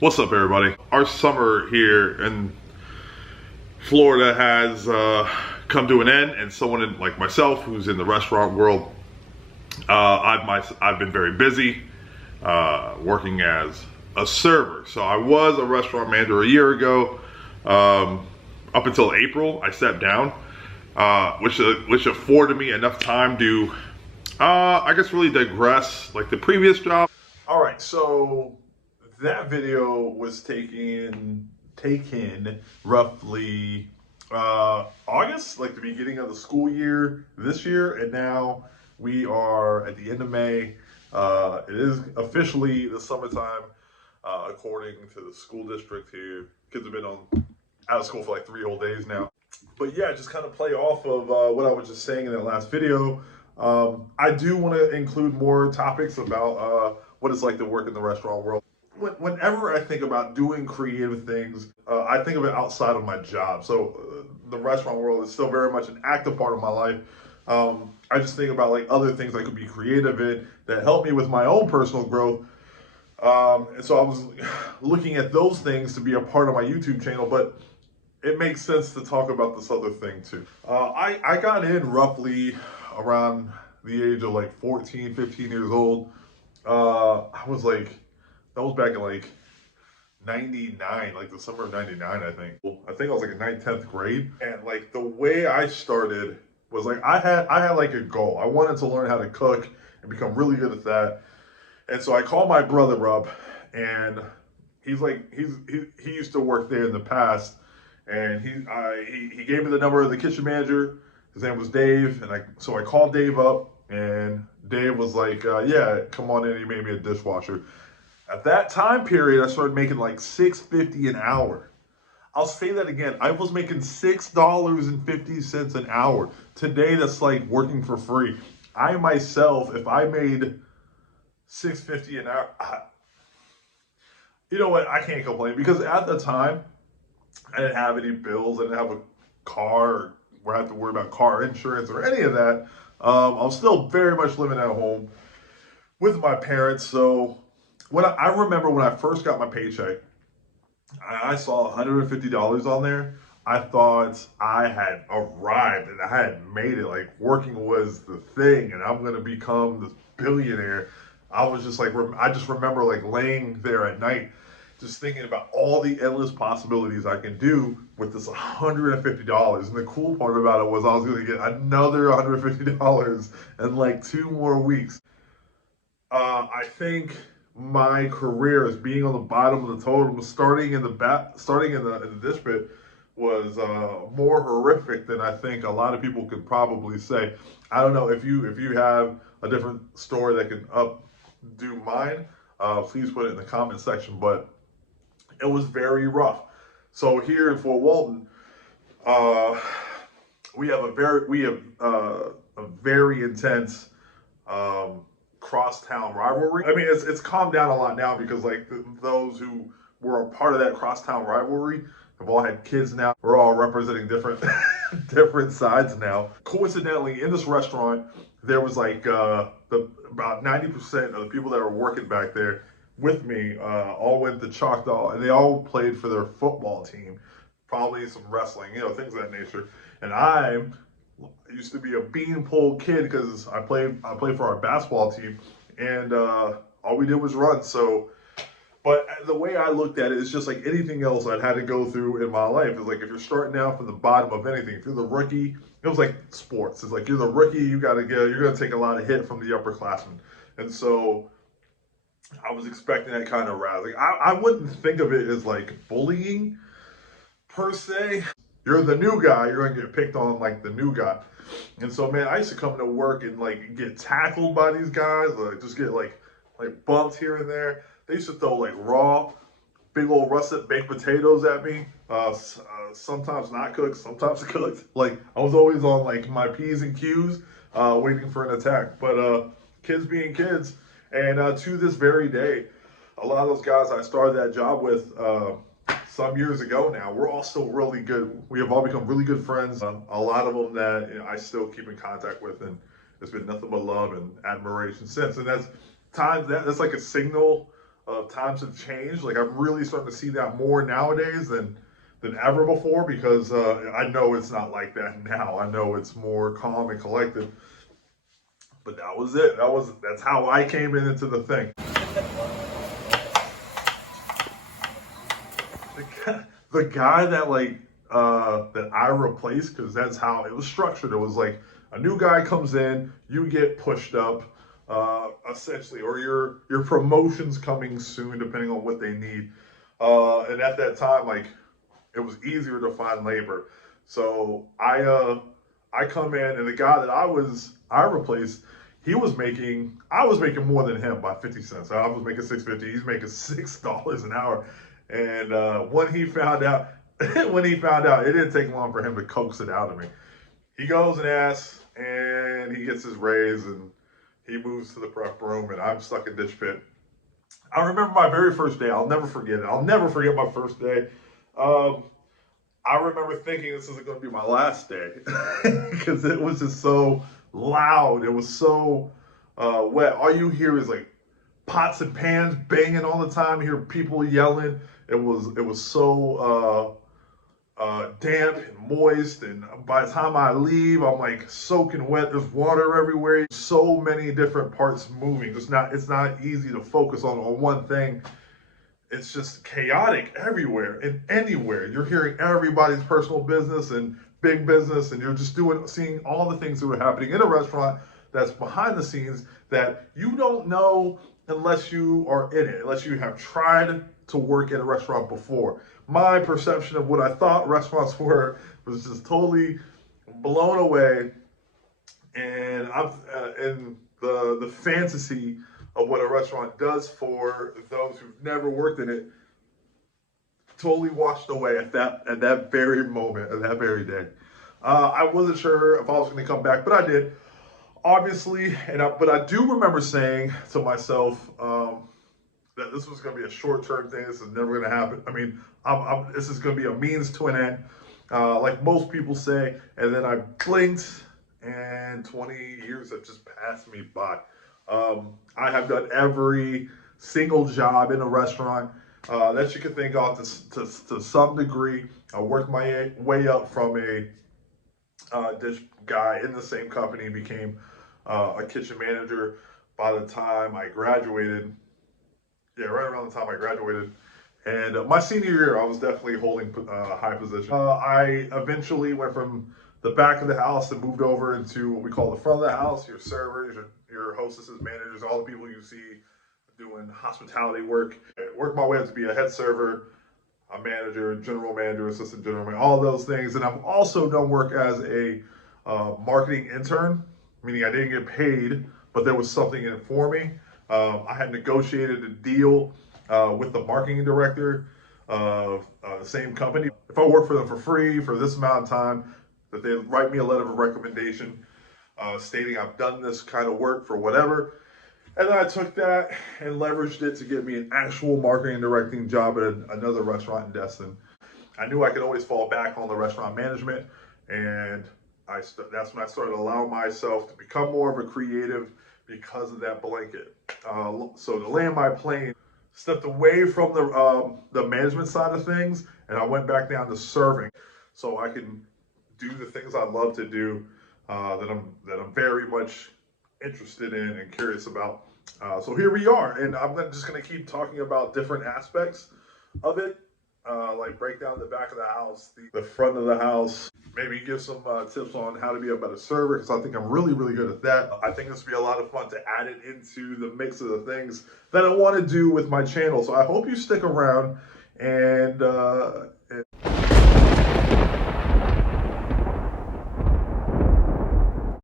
What's up, everybody? Our summer here in Florida has come to an end, and someone like myself, who's in the restaurant world, I've been very busy working as a server. So I was a restaurant manager a year ago. Up until April, I stepped down, which afforded me enough time to, I guess, really digress like the previous job. All right, so that video was taken roughly August, like the beginning of the school year this year, and now we are at the end of May. It is officially the summertime, according to the school district here. Kids have been out of school for like 3 whole days now. But yeah, just kind of play off of what I was just saying in that last video. I do want to include more topics about what it's like to work in the restaurant world. Whenever I think about doing creative things, I think of it outside of my job. So the restaurant world is still very much an active part of my life. I just think about like other things I could be creative in that help me with my own personal growth. And so I was looking at those things to be a part of my YouTube channel, but it makes sense to talk about this other thing too. I got in roughly around the age of like 14, 15 years old. That was back in like 99, like the summer of 99, I think. I think I was like in 9th, 10th grade. And like the way I started was like, I had like a goal. I wanted to learn how to cook and become really good at that. And so I called my brother up, and he used to work there in the past. And he gave me the number of the kitchen manager. His name was Dave. And so I called Dave up, and Dave was like, yeah, come on in. He made me a dishwasher. At that time period, I started making like $6.50 an hour. I'll say that again. I was making $6.50 an hour. Today, that's like working for free. I myself, if I made $6.50 an hour, you know what? I can't complain, because at the time, I didn't have any bills. I didn't have a car, or I had to worry about car insurance or any of that. I was still very much living at home with my parents. So I remember when I first got my paycheck, I saw $150 on there. I thought I had arrived and I had made it. Like working was the thing, and I'm gonna become this billionaire. I was just like, I just remember like laying there at night, just thinking about all the endless possibilities I can do with this $150. And the cool part about it was I was gonna get another $150 in like 2 more weeks. I think my career as being on the bottom of the totem, starting in the dish pit, was more horrific than I think a lot of people could probably say. I don't know if you have a different story that can updo mine. Please put it in the comment section. But it was very rough. So here in Fort Walton, we have a very intense crosstown rivalry. I mean, it's calmed down a lot now, because like those who were a part of that crosstown rivalry have all had kids now. We're all representing different different sides now. Coincidentally, in this restaurant, there was like about 90% of the people that were working back there with me all went to Choctaw, and they all played for their football team, probably some wrestling, things of that nature. And I used to be a beanpole kid, because I played for our basketball team, and all we did was run. So, but the way I looked at it is just like anything else I'd had to go through in my life. It's like if you're starting out from the bottom of anything, if you're the rookie, it was like sports. It's like you're the rookie, you're gonna take a lot of hit from the upperclassmen. And so I was expecting that kind of wrath. Like I wouldn't think of it as like bullying per se. You're the new guy, you're gonna get picked on like the new guy. And so, man, I used to come to work and like get tackled by these guys, like just get like bumped here and there. They used to throw like raw, big old russet baked potatoes at me. Sometimes not cooked, sometimes cooked. Like I was always on like my P's and Q's, waiting for an attack. But kids being kids, and to this very day, a lot of those guys I started that job with some years ago now, we're all still really good. We have all become really good friends. A lot of them that I still keep in contact with, and it's been nothing but love and admiration since. And that's like a signal times have changed. Like I'm really starting to see that more nowadays than ever before because I know it's not like that now. I know it's more calm and collected. But that was it. That's how I came into the thing. The guy that that I replaced, because that's how it was structured. It was like a new guy comes in, you get pushed up, essentially, or your promotion's coming soon, depending on what they need. And at that time, like it was easier to find labor. So I come in, and the guy that I replaced, I was making more than him by 50 cents. I was making 6.50. He's making $6 an hour. And when he found out, it didn't take long for him to coax it out of me. He goes and asks, and he gets his raise, and he moves to the prep room, and I'm stuck in ditch pit. I remember my very first day. I'll never forget it. I'll never forget my first day. I remember thinking this isn't going to be my last day because it was just so loud. It was so wet. All you hear is like pots and pans banging all the time. You hear people yelling. It was so damp and moist. And by the time I leave, I'm like soaking wet. There's water everywhere. So many different parts moving. It's not easy to focus on one thing. It's just chaotic everywhere and anywhere. You're hearing everybody's personal business and big business, and you're just seeing all the things that are happening in a restaurant that's behind the scenes that you don't know unless you are in it, unless you have tried to work at a restaurant before. My perception of what I thought restaurants were was just totally blown away, and and the fantasy of what a restaurant does for those who've never worked in it totally washed away at that very moment, at that very day. I wasn't sure if I was going to come back, but I did, obviously. But I do remember saying to myself that this was going to be a short-term thing. This is never going to happen. I mean, this is going to be a means to an end, like most people say. And then I blinked, and 20 years have just passed me by. I have done every single job in a restaurant that you could think of to some degree. I worked my way up from a dish guy in the same company, became a kitchen manager by the time I graduated. Yeah, right around the time I graduated. And my senior year, I was definitely holding a high position. I eventually went from the back of the house and moved over into what we call the front of the house, your servers, your hostesses, managers, all the people you see doing hospitality work. I worked my way up to be a head server, a manager, general manager, assistant general manager, all those things. And I've also done work as a marketing intern, meaning I didn't get paid, but there was something in it for me. I had negotiated a deal with the marketing director of the same company. If I work for them for free for this amount of time, that they write me a letter of recommendation stating I've done this kind of work for whatever. And then I took that and leveraged it to get me an actual marketing and directing job at another restaurant in Destin. I knew I could always fall back on the restaurant management, and that's when I started allowing myself to become more of a creative because of that blanket. So to land my plane, stepped away from the management side of things, and I went back down to serving, so I can do the things I love to do, that I'm very much interested in and curious about. So here we are, and I'm just going to keep talking about different aspects of it, like break down the back of the house, the front of the house, maybe give some tips on how to be a better server, because I think I'm really, really good at that. I think this would be a lot of fun to add it into the mix of the things that I want to do with my channel. So I hope you stick around and